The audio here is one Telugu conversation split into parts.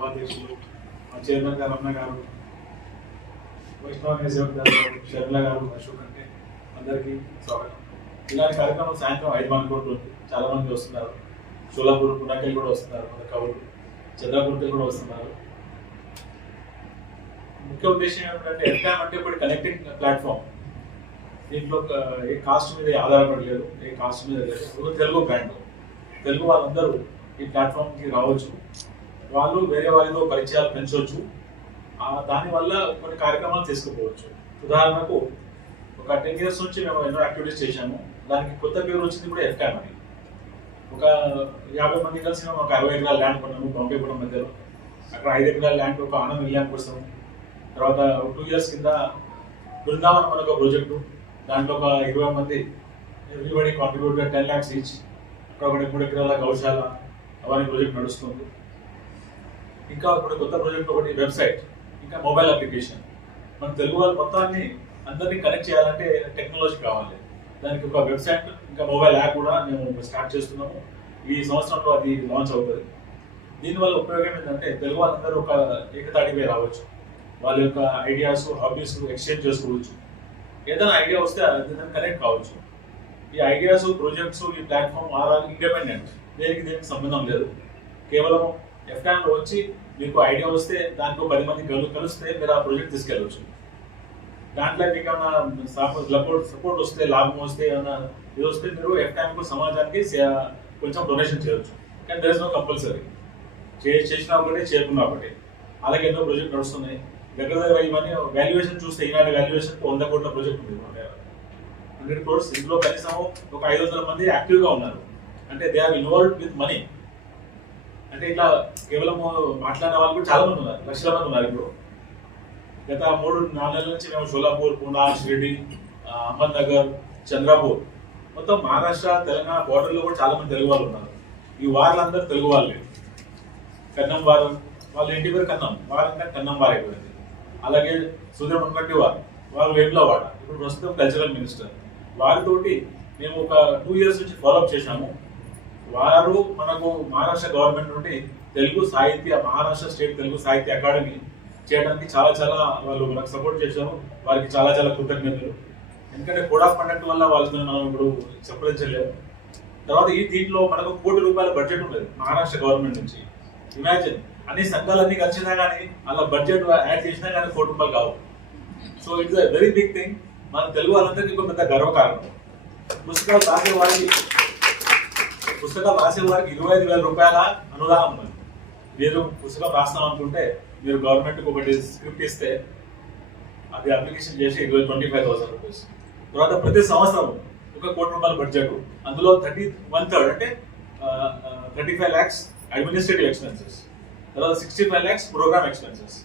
ఉపాధ్యక్షులు మా చైర్మన్ గారు అన్న గారు, వైష్ణవ సేవక్ గారు, షర్మిల గారు, అశోక్ అంటే అందరికీ స్వాగతం. ఇలాంటి కార్యక్రమం సాయంత్రం 5 అనుకుంటుంది. చాలా మంది వస్తున్నారు. షోలాపూర్ పునాకెళ్ళి కూడా వస్తున్నారు, మన కవులు చంద్రపూర్కి కూడా వస్తున్నారు. ముఖ్య ఉద్దేశం ఏమిటంటే ఎఫ్కామ్ అంటే ఇప్పుడు కనెక్టింగ్ ప్లాట్ఫామ్. దీంట్లో ఏ కాస్ట్ మీద ఆధారపడలేదు, ఏ కాస్ట్ మీద లేదు. ఒక తెలుగు బ్రాండ్, తెలుగు వాళ్ళందరూ ఈ ప్లాట్ఫామ్కి రావచ్చు. వాళ్ళు వేరే వాళ్ళతో పరిచయాలు పెంచవచ్చు. దానివల్ల కొన్ని కార్యక్రమాలు తీసుకుపోవచ్చు. ఉదాహరణకు ఒక 10 years నుంచి మేము ఎన్నో యాక్టివిటీస్ చేశాము. దానికి కొత్త పేరు వచ్చింది కూడా ఎఫ్కామ్ అని. ఒక 50 మంది కలిసి మేము ఒక 60 ఎకరాల ల్యాండ్ కొన్నాము బాంబేపురం మధ్యలో. అక్కడ 5 ఎకరాల ల్యాండ్ ఒక ఆనంద్ ల్యాండ్ కోసం. తర్వాత 2 years కింద బృందావనం అనే ఒక ప్రాజెక్టు, దాంట్లో ఒక 20 మంది ఎవ్రీబడి కాంట్రిబ్యూట్ 10 lakhs ఈచ్. అక్కడ ఒక 3 ఎకరాల గౌశాల అవన్నీ ప్రాజెక్ట్ నడుస్తుంది. ఇంకా ఇప్పుడు కొత్త ప్రాజెక్ట్ ఒకటి వెబ్సైట్, ఇంకా మొబైల్ అప్లికేషన్. మన తెలుగు వాళ్ళ మొత్తాన్ని అందరినీ కనెక్ట్ చేయాలంటే టెక్నాలజీ కావాలి. దానికి ఒక వెబ్సైట్ ఇంకా మొబైల్ యాప్ కూడా మేము స్టార్ట్ చేస్తున్నాము. ఈ సంవత్సరంలో అది లాంచ్ అవుతుంది. దీనివల్ల ఉపయోగం ఏంటంటే తెలుగు వాళ్ళందరూ ఒక ఏకతాటిపై రావచ్చు. వాళ్ళ యొక్క ఐడియాస్, హాబీస్ ఎక్స్చేంజ్ చేసుకోవచ్చు. ఏదైనా ఐడియా వస్తే దాన్ని కనెక్ట్ కావచ్చు. ఈ ఐడియాస్, ప్రాజెక్ట్స్, ఈ ప్లాట్ఫామ్ ఆర్ ఇండిపెండెంట్, దేనికి సంబంధం లేదు. కేవలం ఎఫ్కామ్లో వచ్చి మీకు ఐడియా వస్తే దాంట్లో 10 మంది కలిస్తే మీరు ఆ ప్రాజెక్ట్ తీసుకెళ్ళవచ్చు. దాంట్లో మీకు ఏమైనా సపోర్ట్ వస్తే, లాభం వస్తే, ఏమైనా ఇది వస్తే మీరు ఎఫ్కామ్కు సమాజానికి కొంచెం డొనేషన్ చేయవచ్చు. కానీ దర్ ఇస్ నో కంపల్సరీ. చేసినా ఒకటి, చేయకుండా ఒకటి. అలాగే ఎన్నో ప్రాజెక్ట్ నడుస్తున్నాయి. దగ్గర ఇవన్నీ వాల్యుయేషన్ చూస్తే ఈనాటి వాల్యుయేషన్ 100 కోట్ల ప్రాజెక్ట్ ఉంది. 100 crores. ఇందులో కనీసం ఒక 500 మంది యాక్టివ్గా ఉన్నారు. అంటే they are involved with money. అంటే ఇట్లా కేవలం మాట్లాడే వాళ్ళు కూడా చాలా మంది ఉన్నారు, లక్షల మంది ఉన్నారు. ఇప్పుడు గత 3-4 నెలల నుంచి మేము షోలాపూర్, పూనా, షిరిడి, అహ్మద్ నగర్, చంద్రపూర్, మొత్తం మహారాష్ట్ర, తెలంగాణ బోర్డర్లో కూడా చాలా మంది తెలుగు వాళ్ళు ఉన్నారు. ఈ వార్లందరూ తెలుగు వాళ్ళే. కన్నం వారు, వాళ్ళ ఇంటి పేరు కన్నం, వారంతా కన్నం వారు అయిపోయింది. అలాగే సుధీర్ మున్గంటి వారు వేములవాడ, ఇప్పుడు ప్రస్తుతం కల్చరల్ మినిస్టర్. వారితోటి మేము ఒక 2 years నుంచి ఫాలోఅప్ చేశాము. వారు మనకు మహారాష్ట్ర గవర్నమెంట్ నుండి తెలుగు సాహిత్య, మహారాష్ట్ర స్టేట్ తెలుగు సాహిత్య అకాడమీ చేయడానికి చాలా వాళ్ళు మనకు సపోర్ట్ చేశారు. వారికి చాలా కృతజ్ఞతలు. ఎందుకంటే కోడ్ ఆఫ్ కండక్ట్ వల్ల వాళ్ళతో మనం ఇప్పుడు సంప్రదించలేము. తర్వాత దీంట్లో మనకు ₹1 కోటి బడ్జెట్ ఉండేది మహారాష్ట్ర గవర్నమెంట్ నుంచి. ఇమాజిన్, అన్ని సంఘాలన్నీ కలిసినా కానీ అలా బడ్జెట్ యాడ్ చేసినా కానీ ₹1 కోటి కావు. So it's a very big thing. మన తెలుగు వాళ్ళందరికీ ఒక పెద్ద గర్వకారణం. పుస్తకాలు రాసే వారికి ₹25,000 అనుదానం ఉన్నది. మీరు పుస్తకం రాస్తాం అనుకుంటే మీరు గవర్నమెంట్కి ఒకటి స్క్రిప్ట్ ఇస్తే అది అప్లికేషన్ చేసి ₹25,000. తర్వాత ప్రతి సంవత్సరం ₹1 కోటి బడ్జెట్. అందులో 1/3 అంటే 35 lakhs అడ్మినిస్ట్రేటివ్ ఎక్స్పెన్సెస్. తర్వాత 65 lakhs program expenses.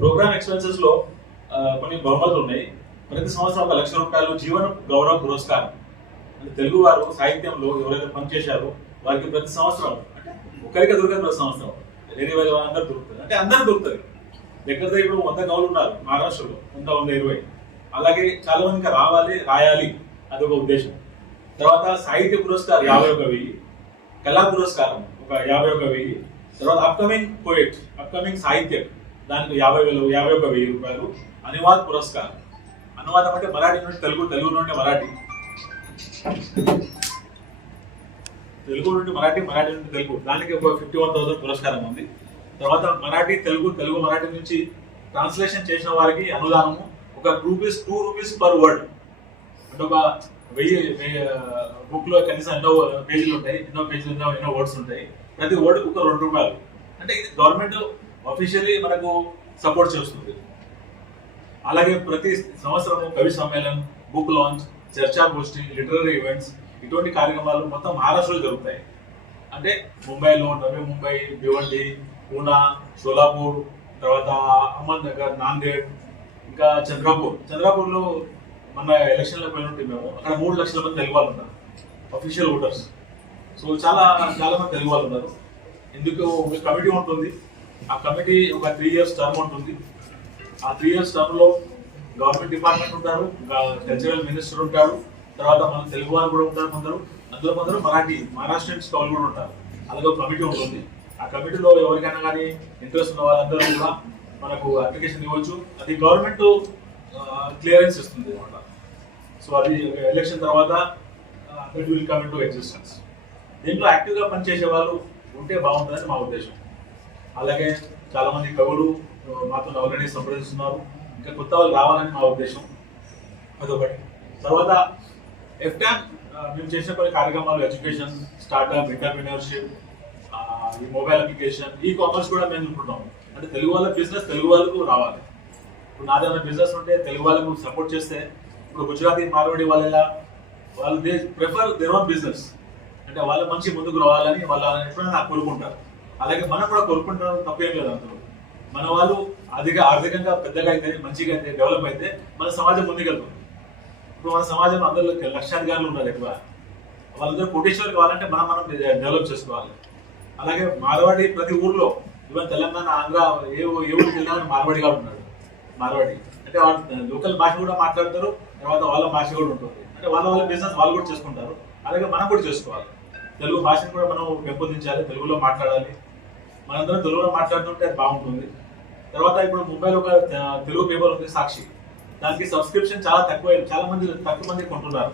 Program expenses లో కొన్ని బహుమతులు ఉన్నాయి. ప్రతి సంవత్సరం ₹1,00,000 జీవన గౌరవ పురస్కారం. అంటే తెలుగు వారు సాహిత్యంలో ఎవరైతే పనిచేశారో వారికి ప్రతి సంవత్సరం, అంటే ఒకరికి దొరకదు, ప్రతి సంవత్సరం వేరే అందరూ దొరుకుతుంది. అంటే అందరూ దొరుకుతుంది. దగ్గర ఇప్పుడు 100 కవులు ఉన్నారు మహారాష్ట్రలో, 100-120. అలాగే చాలా మంది రావాలి, రాయాలి, అదొక ఉద్దేశం. తర్వాత సాహిత్య పురస్కారం 51,000, కళా పురస్కారం ఒక 51,000. తర్వాత అప్కమింగ్ పోయిట్, అప్కమింగ్ సాహిత్యం, దానికి ₹51,000. అనువాద పురస్కారం, అనువాదం అంటే మరాఠీ నుండి తెలుగు, తెలుగు నుండి మరాఠీ, తెలుగు నుండి మరాఠీ, మరాఠీ నుండి తెలుగు, దానికి ఒక 51,000 పురస్కారం ఉంది. తర్వాత మరాఠీ, తెలుగు, తెలుగు మరాఠీ నుంచి ట్రాన్స్లేషన్ చేసిన వారికి అనుదానము ఒక ₹2 per word. అంటే ఒక 1000 బుక్ లో కనీసం ఎన్నో పేజీలు ఉంటాయి, ఎన్నో వర్డ్స్ ఉంటాయి. ప్రతి వర్డ్కి ఒక ₹2. అంటే ఇది గవర్నమెంట్ ఆఫీషియల్లీ మనకు సపోర్ట్ చేస్తుంది. అలాగే ప్రతి సంవత్సరం కవి సమ్మేళనం, బుక్ లాంచ్, చర్చా గోష్ఠి, లిటరరీ ఈవెంట్స్, ఇటువంటి కార్యక్రమాలు మొత్తం మహారాష్ట్రలో జరుగుతాయి. అంటే ముంబైలో, నవీ ముంబై, భివండి, పూనా, షోలాపూర్, తర్వాత అహ్మద్ నగర్, నాందేడ్, ఇంకా చంద్రపూర్లో మన ఎలక్షన్లో పోయినట్టు మేము అక్కడ 3 లక్షల మంది తెలుగు వాళ్ళు ఉన్నారు, అఫీషియల్ ఓటర్స్. సో చాలా మంది తెలుగు వాళ్ళు ఉన్నారు. ఎందుకు ఒక కమిటీ ఉంటుంది. ఆ కమిటీ ఒక 3 years టర్మ్ ఉంటుంది. ఆ 3 years టర్మ్లో గవర్నమెంట్ డిపార్ట్మెంట్ ఉంటారు, కల్చరల్ మినిస్టర్ ఉంటారు, తర్వాత మన తెలుగు వారు కూడా ఉంటారు కొందరు, అందులో కొందరు మరాఠీ, మహారాష్ట్రియన్స్ కవులు కూడా ఉంటారు. అలాగే ఒక కమిటీ ఉంటుంది. ఆ కమిటీలో ఎవరికైనా కానీ ఇంట్రెస్ట్ ఉన్న వాళ్ళందరూ కూడా మనకు అప్లికేషన్ ఇవ్వచ్చు. అది గవర్నమెంట్ క్లియరెన్స్ ఇస్తుంది అనమాట. సో అది ఎలక్షన్ తర్వాత it will come into existence. దీంట్లో యాక్టివ్గా పనిచేసే వాళ్ళు ఉంటే బాగుంటుందని మా ఉద్దేశం. అలాగే చాలామంది కవులు మాతో ఆల్రెడీ సంప్రదిస్తున్నారు, ఇంకా కొత్త వాళ్ళు రావాలని మా ఉద్దేశం. అదొకటి. తర్వాత ఎఫ్టామ్ మేము చేసే కొన్ని కార్యక్రమాలు ఎడ్యుకేషన్, స్టార్ట్అప్, ఎంటర్ప్రినర్షిప్, ఈ మొబైల్ అప్లికేషన్, ఈ కామర్స్ కూడా మేము అనుకుంటాం. అంటే తెలుగు వాళ్ళ బిజినెస్ తెలుగు వాళ్ళకు రావాలి. ఇప్పుడు నాదేమైనా బిజినెస్ ఉంటే తెలుగు వాళ్ళకు సపోర్ట్ చేస్తే, ఇప్పుడు గుజరాతీ, మార్వాడి వాళ్ళు they prefer their own business. అంటే వాళ్ళ మంచి ముందుకు రావాలని వాళ్ళు ఎప్పుడైనా నాకు కోరుకుంటారు. అలాగే మనం కూడా కోరుకుంటాం, తప్పేం లేదు అందులో. మన వాళ్ళు ఆర్థికంగా పెద్దగా అయితే, మంచిగా అయితే, డెవలప్ అయితే మన సమాజం ముందుకెళ్తుంది. ఇప్పుడు మన సమాజంలో అందరూ లక్షాధికారులు ఉన్నారు ఎక్కువ. వాళ్ళందరూ కోటేశ్వరులు కావాలంటే మనం డెవలప్ చేసుకోవాలి. అలాగే మార్వాడి ప్రతి ఊర్లో, ఈవెన్ తెలంగాణ, ఆంధ్ర, ఏ ఊరికి వెళ్ళినా మార్వాడిగా ఉన్నాడు. మార్వాడి అంటే వాళ్ళు లోకల్ భాష కూడా మాట్లాడతారు, తర్వాత వాళ్ళ భాష కూడా ఉంటుంది. అంటే వాళ్ళ బిజినెస్ వాళ్ళు కూడా చేసుకుంటారు. అలాగే మనం కూడా చేసుకోవాలి. తెలుగు భాషను కూడా మనం పెంపొందించాలి, తెలుగులో మాట్లాడాలి. మనందరం తెలుగులో మాట్లాడుతుంటే అది బాగుంటుంది. తర్వాత ఇప్పుడు ముంబైలో ఒక తెలుగు పేపర్ ఉంది, సాక్షి. దానికి సబ్స్క్రిప్షన్ చాలా తక్కువ మంది కొంటున్నారు.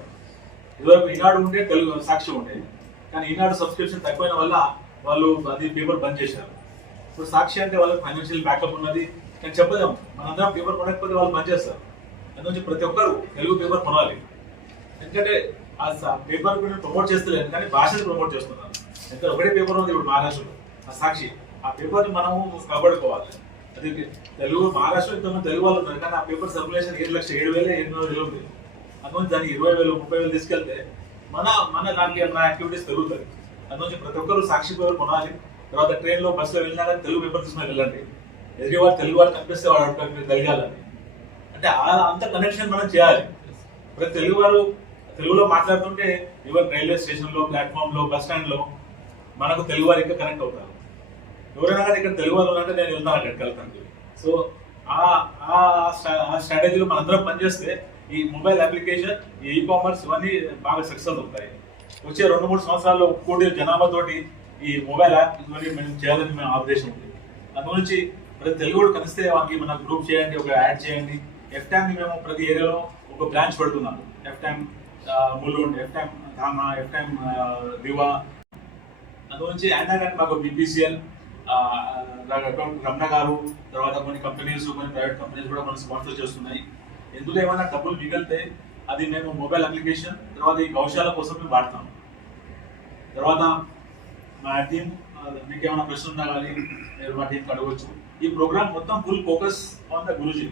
ఇదివరకు ఈనాడు ఉండే, తెలుగు సాక్షి ఉండేది. కానీ ఈనాడు సబ్స్క్రిప్షన్ తక్కువైన వల్ల వాళ్ళు అది పేపర్ బంద్ చేశారు. ఇప్పుడు సాక్షి అంటే వాళ్ళకి ఫైనాన్షియల్ బ్యాకప్ ఉన్నది. కానీ చెప్పలేము, మనందరం పేపర్ కొనకపోతే వాళ్ళు బంద్ చేస్తారు. అందులోంచి ప్రతి ఒక్కరు తెలుగు పేపర్ కొనాలి. ఎందుకంటే ఆ పేపర్ ప్రమోట్ చేస్తలేదు, కానీ భాషను ప్రమోట్ చేస్తున్నారు. ఎందుకంటే ఒకటే పేపర్ ఉంది ఇప్పుడు మహారాష్ట్రలో, ఆ సాక్షి. ఆ పేపర్ని మనము కాపాడుకోవాలి. అది తెలుగు మహారాష్ట్రలో ఇంతమంది తెలుగు వాళ్ళు ఉన్నారు, కానీ ఆ పేపర్ సర్క్యులేషన్ 7,800 ఉంది. అందులో దానికి 20,000, 30,000 తీసుకెళ్తే మన దానికి యాక్టివిటీస్ పెరుగుతుంది. అందులోంచి ప్రతి ఒక్కరు సాక్షి పేపర్ కొనాలి. తర్వాత ట్రైన్లో, బస్సులో వెళ్ళినా కానీ తెలుగు పేపర్ తీసుకుని వెళ్ళండి. ఎదుటివాడు తెలుగు వాడు కనిపిస్తే వాడు తెలియాలని. అంటే అంత కనెక్షన్ మనం చేయాలి. ప్రతి తెలుగు వారు తెలుగులో మాట్లాడుతుంటే ఈవెన్ రైల్వే స్టేషన్లో, ప్లాట్ఫామ్లో, బస్ స్టాండ్లో మనకు తెలుగు వారు ఇంకా కనెక్ట్ అవుతారు. ఎవరైనా కానీ ఇక్కడ తెలుగు వాళ్ళు ఉన్నట్టు నేను వెళ్తాను అక్కడికి వెళ్తాను. సో ఆ స్ట్రాటజీలో మనందరం పనిచేస్తే ఈ మొబైల్ అప్లికేషన్, ఈ కామర్స్ ఇవన్నీ బాగా సక్సెస్ అవుతాయి. వచ్చే 2-3 సంవత్సరాల్లో 1 కోటి జనాభాతోటి ఈ మొబైల్ యాప్ ఇవన్నీ మేము చేయాలని మేము ఉద్దేశం ఉంది. అందు నుంచి ప్రతి తెలుగు కలిస్తే వానికి మన గ్రూప్ చేయండి, ఒక యాడ్ చేయండి. ఎఫ్టామ్ని మేము ప్రతి ఏరియాలో ఒక బ్రాంచ్ పెడుతున్నాము. ఎఫ్టామ్ ములుండ్, ఎఫ్టామ్ ధామా, ఎఫ్టామ్ దివా. అందు నుంచి అయినా కానీ మాకు బీపీసీఎల్, రమణ గారు, తర్వాత కొన్ని కంపెనీస్, కొన్ని ప్రైవేట్ కంపెనీస్ కూడా మనం స్పాన్సర్ చేస్తున్నాయి. ఎందులో ఏమైనా డబ్బులు మిగిలితే అది మేము మొబైల్ అప్లికేషన్, తర్వాత ఈ గౌశాల కోసం మేము వాడతాం. తర్వాత మా టీం, మీకు ఏమైనా ప్రశ్న ఉన్నా కానీ మీరు మా టీంకి అడగవచ్చు. ఈ ప్రోగ్రామ్ మొత్తం full focus on the Guruji.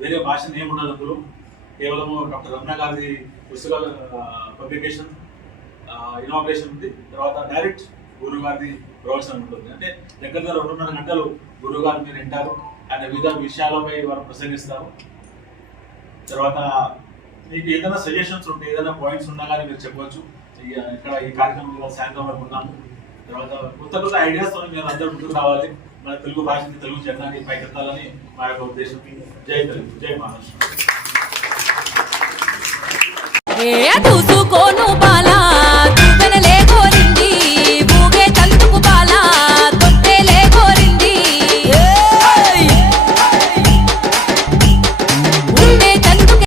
వేరే భాష ఏమి ఉండదు అందులో. కేవలము డాక్టర్ రమణ గారి పుస్తక పబ్లికేషన్, ఇనాగ్రేషన్ ఉంది. తర్వాత డైరెక్ట్ గురువు గారిది ప్రవచనం ఉంటుంది. అంటే దగ్గర 2.5 గంటలు గురువు గారు మీరు వింటారు. ఆయన వివిధ విషయాలపై వారు ప్రసంగిస్తారు. తర్వాత మీకు ఏదైనా సజెషన్స్ ఉంటే, ఏదైనా పాయింట్స్ ఉన్నా కానీ మీరు చెప్పవచ్చు. ఇక్కడ ఈ కార్యక్రమంలో సాయంత్రం వరకు ఉన్నాము. తర్వాత కొత్త ఐడియాస్తో మీరు అందరూ ముందుకు రావాలి. మన తెలుగు భాషని, తెలుగు జెండాని పైకెత్తాలని మా యొక్క ఉద్దేశం. జై తెలుగు, జై మహారాష్ట్ర.